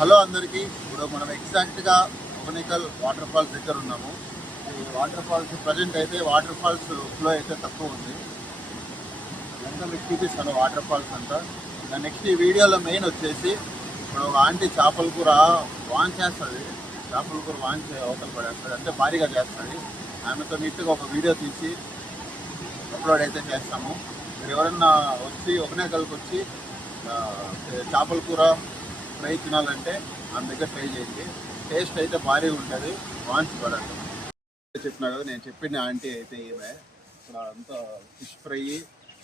Hello అందరికీ. ఇప్పుడు మనం ఎగ్జాక్ట్గా ఒగనికల్ వాటర్ ఫాల్స్ దగ్గర ఉన్నాము. ఈ వాటర్ ఫాల్స్ ప్రజెంట్ అయితే వాటర్ ఫాల్స్ ఫ్లో అయితే తక్కువ ఉంది. ఎంత మీకు చూపిస్తాను వాటర్ ఫాల్స్ అంతా. నెక్స్ట్ ఈ వీడియోలో మెయిన్ వచ్చేసి ఇప్పుడు ఒక ఆంటీ చేపల కూర వాన్ చేస్తుంది. చేపల కూర వాన్ అవతల పడేస్తుంది, అంటే భారీగా చేస్తుంది. ఆమెతో నీట్గా ఒక వీడియో తీసి అప్లోడ్ అయితే చేస్తాము. మీరు ఎవరన్నా వచ్చి ఒగనికల్కి వచ్చి చేపల కూర ఫ్రై తినాలంటే ఆమె దగ్గర ట్రై చేయండి. టేస్ట్ అయితే భారీ ఉంటుంది, వాన్స్ పడండి. చెప్పినా కదా, నేను చెప్పిన ఆంటీ అయితే ఈమె. ఇక్కడ అంతా ఫిష్ ఫ్రై,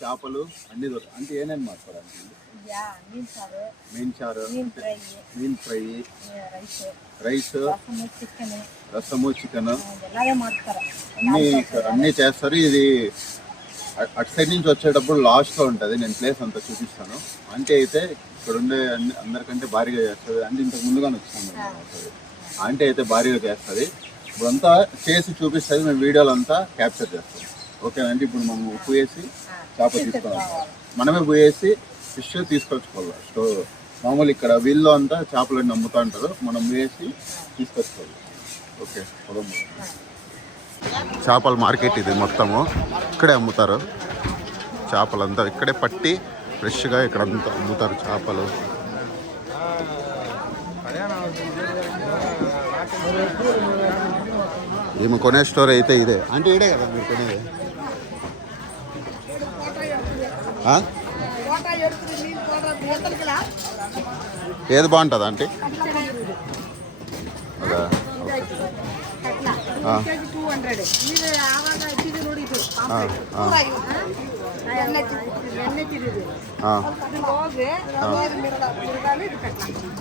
చేపలు అన్నీ దొరుకుతాయి. అంటే ఏమేమి మాట్లాడాలి? మీన్ చారు, మీన్ ఫ్రై, రైస్, రసము, చికెన్ అన్నీ చేస్తారు. ఇది అటు సైడ్ నుంచి వచ్చేటప్పుడు లాస్ట్లో ఉంటుంది. నేను ప్లేస్ అంతా చూపిస్తాను. ఆంటీ అయితే ఇక్కడ ఉండే అందరికంటే భారీగా చేస్తుంది. అంటే ఇంతకు ముందుగానే వచ్చాను. ఆంటీ అయితే భారీగా చేస్తుంది. ఇప్పుడంతా చేసి చూపిస్తుంది, మేము వీడియోలు అంతా క్యాప్చర్ చేస్తాం. ఓకేనండి. ఇప్పుడు మనం ఉప్పు వేసి చేప తీసుకోవాలి, మనమే పోయేసి ఫిష్ తీసుకొచ్చుకోవాలి. సో మామూలు ఇక్కడ వీళ్ళు అంతా చేపలన్నీ అమ్ముతూ ఉంటారు, మనం వేసి తీసుకొచ్చుకోవాలి. ఓకే, చేపల మార్కెట్ ఇది మొత్తము. ఇక్కడే అమ్ముతారు చేపలంతా, ఇక్కడే పట్టి ఫ్రెష్గా ఇక్కడంతా అమ్ముతారు చేపలు. ఈమె కొనే స్టోర్ అయితే ఇదే. అంటే ఇదే కదా మీరు కొనేది? ఏది బాగుంటుంది అంటే? అదా,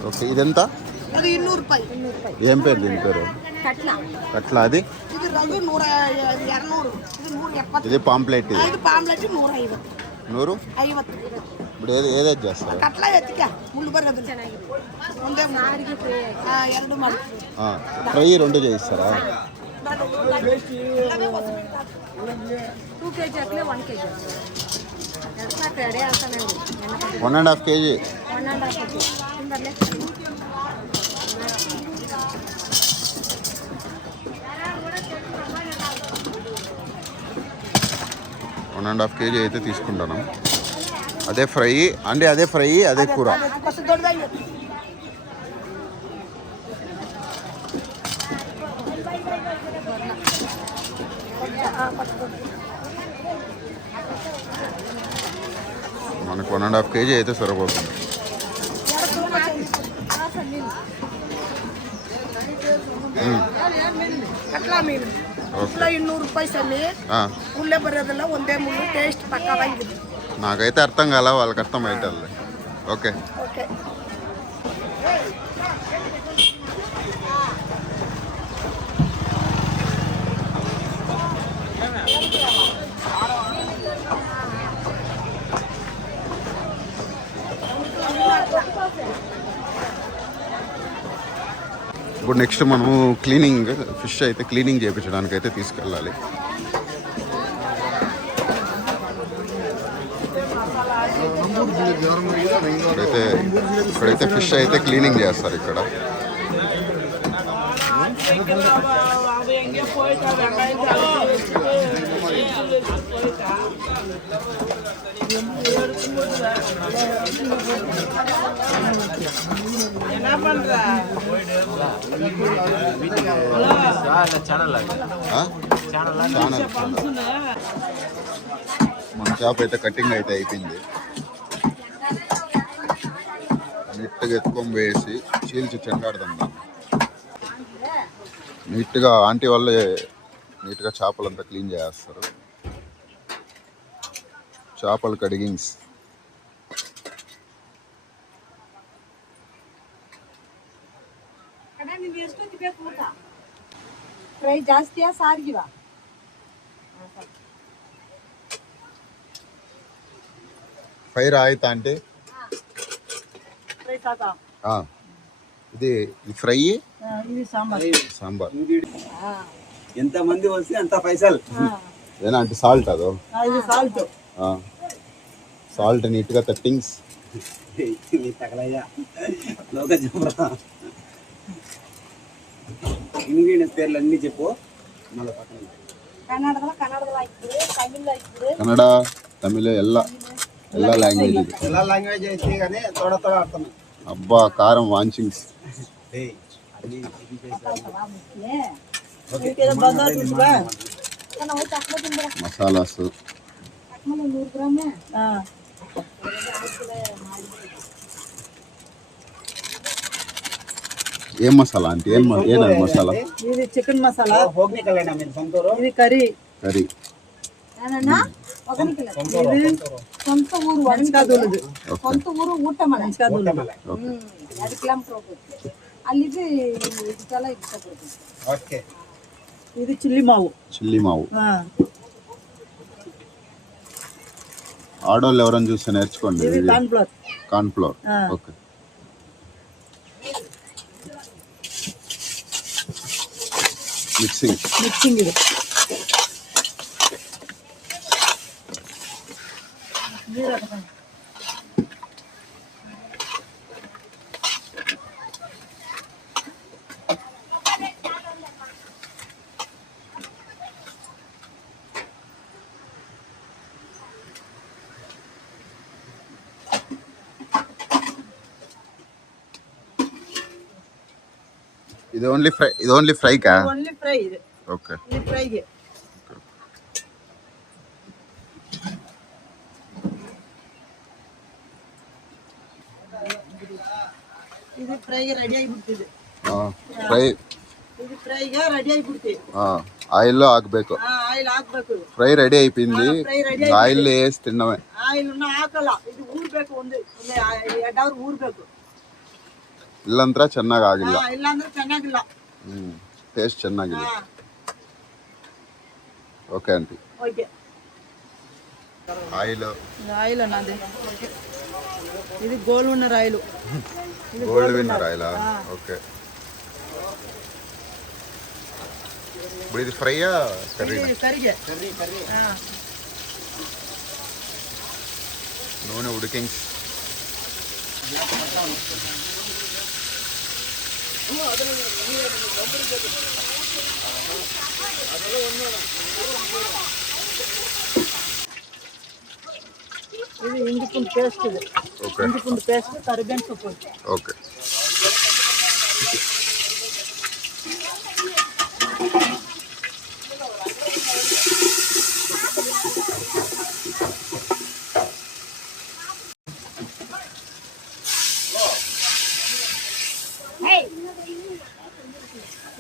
ఓకే. ఇదెంత? ఏం పేరు దీని పేరు? కట్ల. అది ఇది పాంప్లెట్. ఇది 100. ఇప్పుడు ఏదేది చేస్తారు? ఫ్రై 2 చేయిస్తారా? 1.5 kg. ½ కేజీ అయితే తీసుకుంటాను. అదే ఫ్రై అంటే, అదే ఫ్రై, అదే కూర. మనకు 1.5 కేజీ అయితే సరిపోతుంది. నాకైతే అర్థం కాల, వాళ్ళకి అర్థం అవుతుంది. ఓకే. ఇప్పుడు నెక్స్ట్ మనము క్లీనింగ్, ఫిష్ అయితే క్లీనింగ్ చేయించడానికి అయితే తీసుకెళ్ళాలి. ఇక్కడైతే ఫిష్ అయితే క్లీనింగ్ చేస్తారు ఇక్కడ. మన చేప అయితే కటింగ్ అయితే అయిపోయింది. నీట్గా ఎత్తుకొని వేసి చీల్చి చెండాడదాం. నీట్గా ఆంటీ వాళ్ళే నీట్గా చేపలంతా క్లీన్ చేస్తారు. చేపలు కడిగింగ్స్. ఫైర్ ఆయితా అంటే ఇది ఫ్రై, ఇది సాంబార్. ఎంత మంది వస్తే అంత పైసలు. ఏనా అంటే సాల్ట్? అదో సాల్ట్ నీట్గా కట్టింగ్స్ నీ తగలయ్యా లోక చెప్పరా ఇంగ్రీడియంట్స్ పేర్లు అన్నీ చెప్పు మళ్ళీ పక్కన కన్నడ తమిళ ಎಲ್ಲ ಲ್ಯಾಂಗ್ವೇಜ್ ಇದೆ. ಎಲ್ಲ ಲ್ಯಾಂಗ್ವೇಜ್ ಐತಿ కానీ తోడ తోడ అర్థం అబ్బా కారం వాంచింగ్స్ మసాలాస్ ఏం మసాలా అంటే ఏనది మసాలా? ఇది చికెన్ మసాలా, ಹೋಗ್ನಿ ಕಲ್ಯಾಣ మీరు సొంతూరు ఇది కర్రీ, కర్రీ సొంత ఊరు వంచకాదూలది, సొంత ఊరు ಊಟಮಲೆ ಅಲ್ಲಿದು ಇದೆಲ್ಲ ಇಷ್ಟಪಡ್ತೀನಿ. ఓకే ఇది చిల్లి మావు, చిల్లి మావు. ఆడోళ్ళు ఎవరైనా చూస్తే నేర్చుకోండి. ఇది corn flour, corn flour. Okay mixing ఇది ఇది ఓన్లీ ఫ్రై కా? ఓన్లీ ఫ్రై ఇది. ఓకే ఇది ఫ్రైಗೆ ಇದು ಫ್ರೈಗೆ ರೆಡಿ ಆಗಿಬಿಡ್ತಿದೆ. ಫ್ರೈ ಇದು ಫ್ರೈಗೆ ರೆಡಿ ಆಗಿಬಿಡ್ತಿ. ఆయిల్లో ఆగಬೇಕು. ఆయిల్ ಹಾಕ್ಬೇಕು. ఫ్రై రెడీ అయిపోయింది, ఫ్రై రెಡಿ ఆయిల్ వేసి తిన్నమే. ಆಯಿಲ್ ಹಾಕಲ್ಲ, ಇದು ಊರ್ಬೇಕು, ಒಂದು 2 ಅವರ್ ಊರ್ಬೇಕು. ಇಲ್ಲಂತ್ರ ಚೆನ್ನಾಗಿ ಆಗಿಲ್ಲ, ಇಲ್ಲ ಅಂದ್ರೆ ಚೆನ್ನಾಗಿಲ್ಲ, ಟೇಸ್ಟ್ ಚೆನ್ನಾಗಿಲ್ಲ. Okay aunty. ఓకే ఆయిల్ అన్నది ఇది gold winner oil. Gold winner oil. Okay ఇప్పుడు ఇది ఫ్రైయా కర్రీ? కర్రీగే. నూనె ఉడికింగ్. ఇది ఇండిపుండు పేస్ట్. ఇది ఇండిపుండు పేస్ట్, కరిబేన్ సొప్పు. ఓకే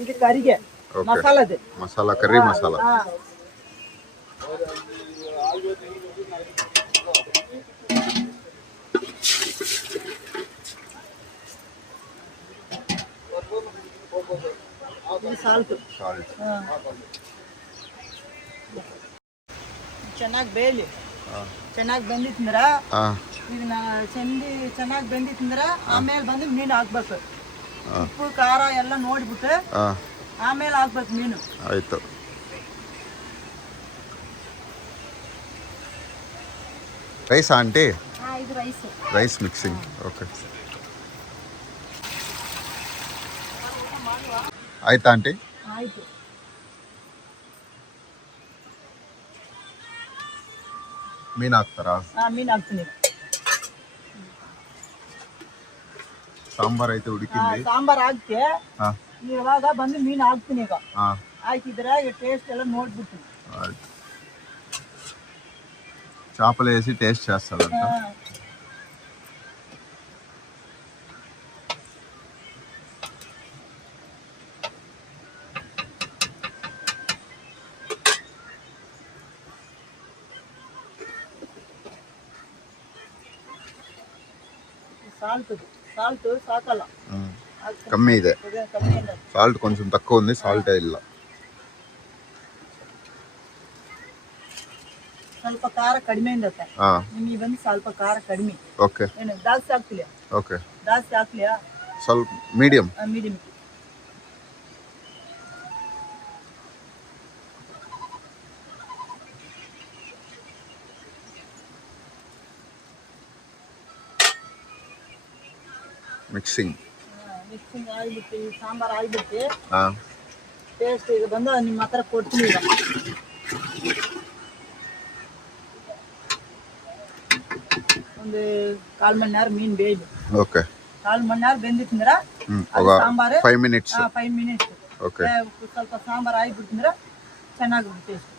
ఇది కర్రీగే మసాలా. ఇది మసాలా, కర్రీ మసాలా. ఇది సాల్ట్. ಚೆನ್ನಾಗಿ ಬೇಯಲಿ. ಚೆನ್ನಾಗಿ ಬೆಂದಿತ್ತಂದ್ರ ಈಗ ಚೆನ್ನಾಗಿ ಬೆಂದಿತ್ತಂದ್ರ ಆಮೇಲೆ ಬಂದು ಮೀನು ಹಾಕ್ಬೇಕು. ಉಪ್ಪು ಖಾರ ಎಲ್ಲ ನೋಡ್ಬಿಟ್ಟು ಆಮೇಲೆ ಹಾಕ್ಬೇಕು ಮೀನು. ಆಯ್ತು. Rice aunty? ಇದು ರೈಸ್. Rice mixing. ఓకే ಆಯ್ತಾ ಆಂಟಿ? ಆಯ್ತು. ಮೀನು ಹಾಕ್ತಾರಾ? ಮೀನು ಹಾಕ್ತೀನಿ. ಸಾಂಬಾರ್ ಐತೆ ಉಡಿಕಿಂది. ಸಾಂಬಾರ್ ಹಾಕಿ ಇವಾಗ ಬಂದು ಮೀನು ಹಾಕ್ತೀನಿ. ಈಗ ಹಾಕಿದ್ರೆ ಟೇಸ್ಟ್ ಎಲ್ಲ ನೋಡ್ಬಿಡ್ತೀನಿ. చేపలు వేసి టేస్ట్ చేస్తారంట. ಸಾಲ್ಟ್ ಸಾಕಲ್ಲ, ಕಮ್ಮಿ ಇದೆ. ಸಾಲ್ಟ್ కొంచెం తక్కువ ఉంది, ಸಾಲ್ಟ್ ಇಲ್ಲ. ಸ್ವಲ್ಪ ಖಾರ ಕಡಿಮೆ ಇರುತ್ತೆ ನಿಮಗೆ. ಬಂದು ಸ್ವಲ್ಪ ಖಾರ ಕಡಿಮೆ. ಓಕೆ ಏನು ಜಾಸ್ತಿ ಹಾಕ್ತಿಲ್ಲ? ಓಕೆ ಜಾಸ್ತಿ ಹಾಕ್ಲಿಯಾ? ಸ್ವಲ್ಪ ಮೀಡಿಯಂ. ಮೀಡಿಯಂ. ಮಿಕ್ಸಿಂಗ್ ಮಿಕ್ಸಿಂಗ್ ಆಗಿಬಿಟ್ಟು ಈ ಸಾಂಬಾರು ಆಗಿಬಿಟ್ಟು ಟೇಸ್ಟ್ ಈಗ ಬಂದು ನಿಮ್ಮ ಹತ್ರ ಕೊಡ್ತೀನಿ ಈಗ. ಒಂದು 1/4 ಮಣಿ ನೇರ ಮೀನು ಬೇಯ್ದು ಓಕೆ 1/4 ಮಣಿ ನೇರ ಬೆಂದಿತ್ತಂದ್ರೆ ಸಾಂಬಾರು 5 ಮಿನಿಟ್ಸ್ 5 ಮಿನಿಟ್ಸ್ ಓಕೆ ಸ್ವಲ್ಪ సాంబార్ ಆಗಿಬಿಡ್ತಂದ್ರೆ ಚೆನ್ನಾಗಿರುತ್ತೆ ಟೇಸ್ಟ್.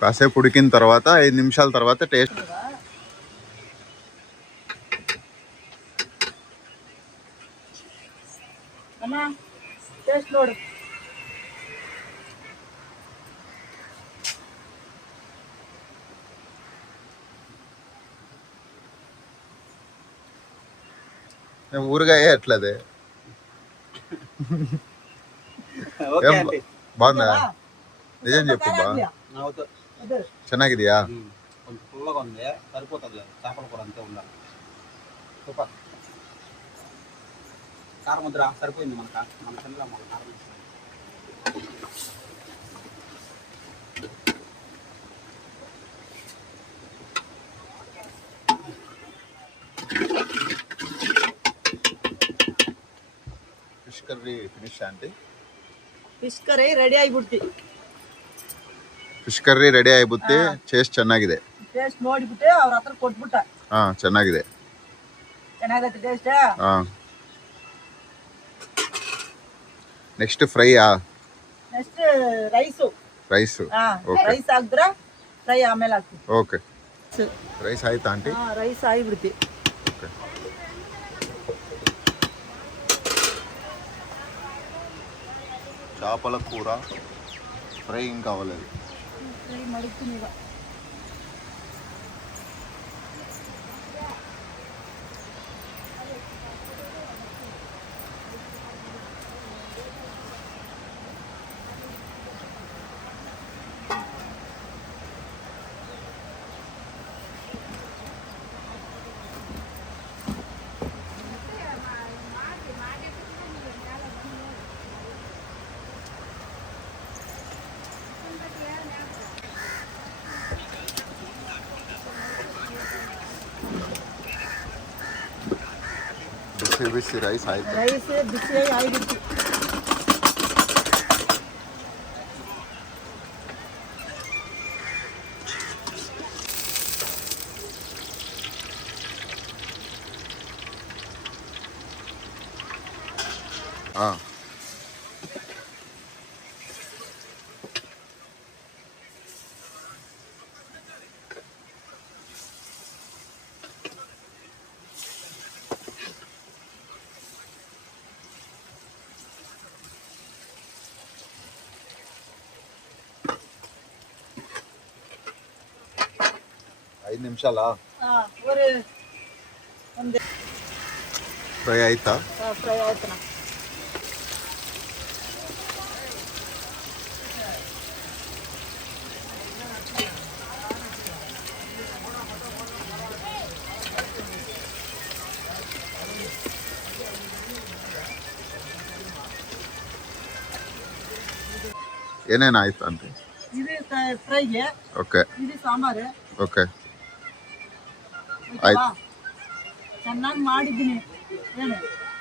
కాసేపు ఉడికిన తర్వాత 5 నిమిషాల తర్వాత టేస్ట్. అన్న టేస్ట్ ನೋಡು. ఊరగాయ ఎట్లదే ఓకే ఆంటీ. బాగుందా? నిజం చెప్పు బా, ಚೆನ್ನಾಗಿದೆಯా? కొంచెం పుల్లగా ఉంది, సరిపోతుంది. చేపల కూర అంతే ఉండాలి. సూపర్. కారం ముద్ర సరిపోయింది మన పిల్లల మన కారం. Fish curry finish aunty. Fish curry ready ಆಗಿಬಿಡ್ತಿ. ಫಿಶ್ ಕರ್ರಿ ರೆಡಿ ಆಗಿಬಿಟ್ಟು ಟೇಸ್ಟ್ ಚೆನ್ನಾಗಿದೆ. ಟೇಸ್ಟ್ ನೋಡಿಬಿಟ್ಟು ಅವ್ರ ಹತ್ರ ಕೊಟ್ಬಿಟ್ಟ. ಚೆನ್ನಾಗಿದೆ. ಚೆನ್ನಾಗೈತೆ ಟೇಸ್ಟ್. ನೆಕ್ಸ್ಟ್ ಫ್ರೈಯಾ? Next rice. ರೈಸ್ ರೈಸ್ ಹಾಕಿದ್ರೆ ಫ್ರೈ ಆಮೇಲೆ ಹಾಕ್ತೀವಿ. ಓಕೆ. ರೈಸ್ ಆಯ್ತಾ ಆಂಟಿ? ರೈಸ್ ಆಗಿಬಿಡ್ತಿ. ಓಕೆ. చేపల కూర ఫ్రై ఇంకా అవ్వలేదు. ఫ్రై మడుగుతుంది ఇక. ಬಿಸಿ ಬಿಸಿ ರೈಸ್ ಆಯ್ತು. ರೈಸ್ ಬಿಸಿಯಾಗಿ ಆಗಿಬಿಡ್ತು. ಹಾಂ. ಐದು ನಿಮಿಷಲ್ಲ ಒಂದು ಫ್ರೈ ಆಯ್ತಾ? ಫ್ರೈ ಆಯ್ತು. ಏನೇನು ಆಯ್ತು ಆಂಟಿ? ಇದು ಫ್ರೈಗೆ. ಓಕೆ. ಇದು ಸಾಂಬಾರು. ಓಕೆ. ಆಯ್ತು. ಚೆನ್ನಾಗಿ ಮಾಡಿದ್ದೀನಿ. ಏನು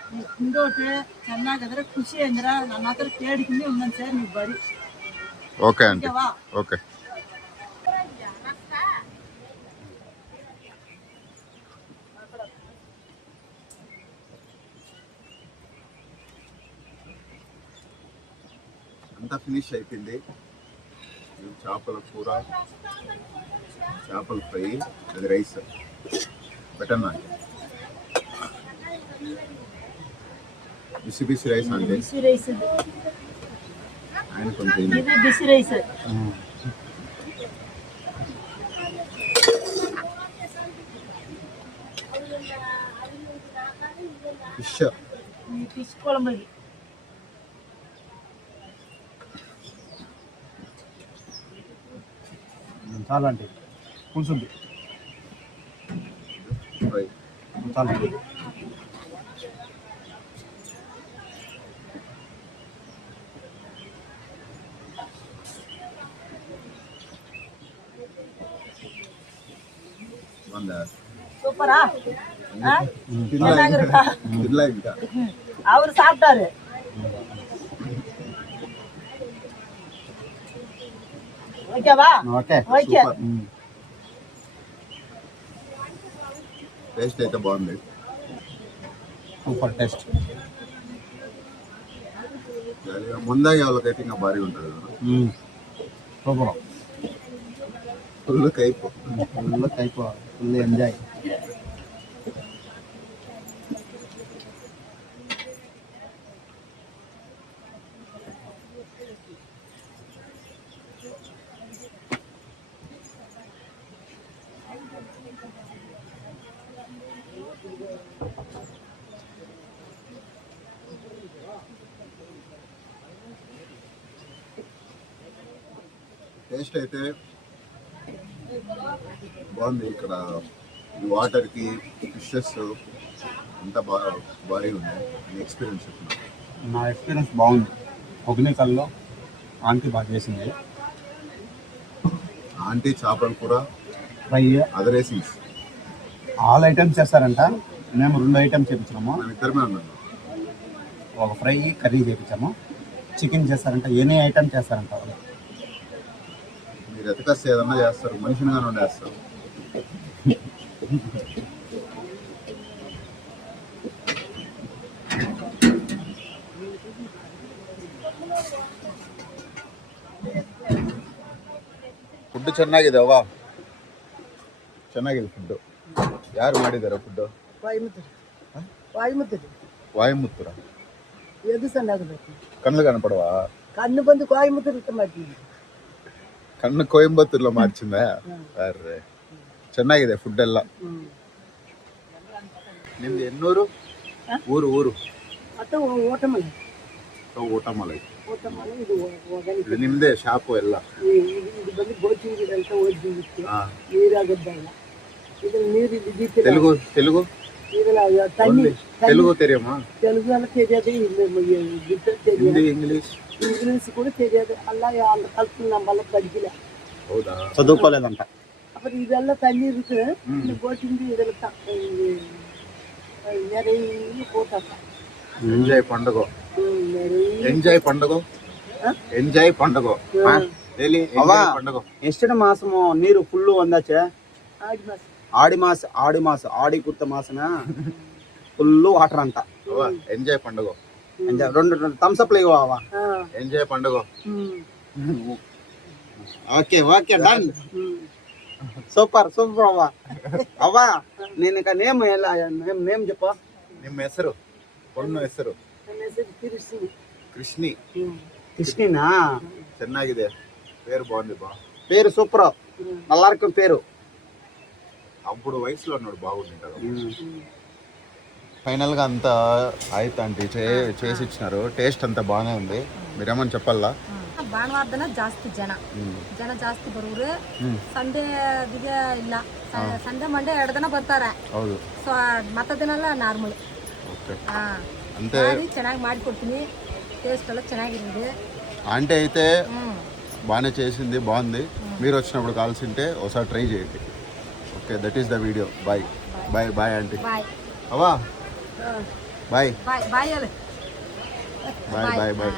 ನೀವು ತಿಂದೋಟೆ ಚೆನ್ನಾಗಾದ್ರೆ ಖುಷಿ ಅಂದ್ರೆ ನನ್ನ ಹತ್ರ ಕೇಳಿದ್ದೀನಿ. ಒಂದೊಂದ್ಸರಿ ನೀವು ಬರೀ. Okay aunty. ಓಕೆ. అంతా ఫినిష్ అయిపోయింది. చేపల కూర, చేపల ఫ్రై, అది రైస్ పెట్టన్నా. బిసి బిసి రైస్ అంటే బిసి రైస్. ఆయన కొంచెం ఇది బిసి రైస్. ఫిష్ ఫిష్ కుழம்பு. చాలా అంటే పులుసు ఉంది. చాలా ఉందా சூப்பரா తినలా ఇంకా அவரு சாப்பிட்டாரு. ఓకేవా? Okay okay. టేస్ట్ అయితే బాగుంది. Super taste. ముందాగి వాళ్ళకైతే ఇంకా భారీ ఉంటుంది కదా. సూపర్. ఫుల్ కైపు. Full enjoy. టేస్ట్ అయితే బాగుంది. ఇక్కడ వాటర్కి ఫిషెస్ అంతా భారీగా ఉన్నాయి. మీ ఎక్స్పీరియన్స్ చెప్తున్నా. నా ఎక్స్పీరియన్స్ బాగుంది. ఒగ్నికల్లో ఆంటీ బాగా చేసింది. ఆంటీ చేపల కూర, ఫ్రై, అదరేసింగ్స్ ఆల్ ఐటమ్స్ చేస్తారంట. మేము 2 ఐటమ్స్ చేయించాము. మేము ఇద్దరమే ఉన్నాము. ఒక ఫ్రై, కర్రీ చేయించాము. చికెన్ చేస్తారంట. ఎనీ ఐటమ్ చేస్తారంట వాళ్ళు. మీరు ఎతకస్తే ఏదన్నా చేస్తారు, మనిషినిగానే వండేస్తారు. ಫುಡ್ ಚೆನ್ನಾಗಿದೆ ಅವ್ವ, ಚೆನ್ನಾಗಿದೆ ಫುಡ್ಡು. ಯಾರು ಮಾಡಿದ್ದಾರೆ ಫುಡ್ಡು? కోయంబత్తూరా? ಎದು ಸಣ್ಣಾಗಬೇಕು. కళ్ళు కనపడవా? కన్ను బందు కోయంబత్తూరు ಮಾಡ್ತೀನಿ. ಕಣ್ಣು ಕೊಯಂಬತ್ತೂರ್లో మార్చిందా? ಅರ್ರೆ ಚೆನ್ನಾಗಿದೆ ಫುಡ್ ಎಲ್ಲ. ನಿಮ್ದು ಎನ್ನೂರು ಊರು? ಮತ್ತೆ ಓಟಮಲೆ. ಊಟಮಲೈ. ಓಟಮಲೆ ಇದು ಒಗನಿ. ಇದು ನಿಮ್ದೇ ಶಾಪು ಎಲ್ಲ? ಇದು ಬಂದು ಗೋಚಿಂಗಿ ಅಂತ ಓದಿತ್ತು. ನೀರಾಗದ್ದಲ್ಲ. ಇದು ನೀರು ಇದು తెలుగు ಇದೆಲ್ಲ ತಣ್ಣಿ. తెలుగు தெரியுமா? తెలుగు ಎಲ್ಲ తెలియదు. హిందీ, ఇంగ్లీష్ కూడా తెలియదు. అలా కలుపుకున్న నమ్మల బడికిల. ಹೌದಾ? చదువుకోలేదంట. అప్పుడు ಇದೆಲ್ಲ ತಣ್ಣಿ ಇರುತ್ತೆ. ಗೋಚಿಂಗಿ ಇದೆಲ್ಲ ನೆರೆಯಿ పోతాక ఎంజాయ్ పండుగ. ఎంజాయ్ పండుగ. ఎంజాయ్ పండుగ. పండుగ. ಎಷ್ಟು ಮಾಸము ನೀರು ಫುಲ್ಲು ಒಂದಾಚೆ? ఆడి మాస ఆడి కుత్త మాసన ఫుల్లు వాటర్ అంట. ఎంజాయ్ పండుగ. ఎంజాయ్. 2 థమ్స్ అప్ లేవా? ఎంజాయ్ పండుగ. Okay done. సూపర్ అవ్వ నేను ఇక నేమ్ చెప్ప. ನಿಮ್ಮ ಹೆಸರು? பொண்ணು ಹೆಸರು? కృష్ణినా? ಚೆನ್ನಾಗಿದೆ పేరు, బాగుంది బా. పేరు సూపర్. నల్లారకం పేరు. అప్పుడు వయసులో ఉన్నాడు, బాగుంది కదా. ఫైనల్గా అంతా ఆಯ್ತು ఆంటీ, చేసి ఇచ్చినారు. టేస్ట్ అంతా బాగానే ఉంది. మీరేమని చెప్పాలా? ಭಾನುವಾರದನ ಜಾಸ್ತಿ ಜನ ಜಾಸ್ತಿ ಬರೋರು. ಸಂಡೇ ಇಲ್ಲ. ಸಂಡೇ ಮಂಡೇ 2 ದಿನ ಬರ್ತಾರೆ. ಹೌದು. ಸೊ ಮತ್ತ ದಿನ ಎಲ್ಲ ನಾರ್ಮಲ್. అంతే. ಚೆನ್ನಾಗಿ ಮಾಡಿಕೊಡ್ತೀನಿ. టేస్ట్ ಎಲ್ಲ ಚೆನ್ನಾಗಿರುತ್ತೆ. ఆంటీ అయితే బాగానే చేసింది, బాగుంది. మీరు వచ్చినప్పుడు కావాల్సింటే ఒకసారి ట్రై చేయండి. Okay, that is the video. Bye bye bye aunty. అవా bye bye bye bye bye.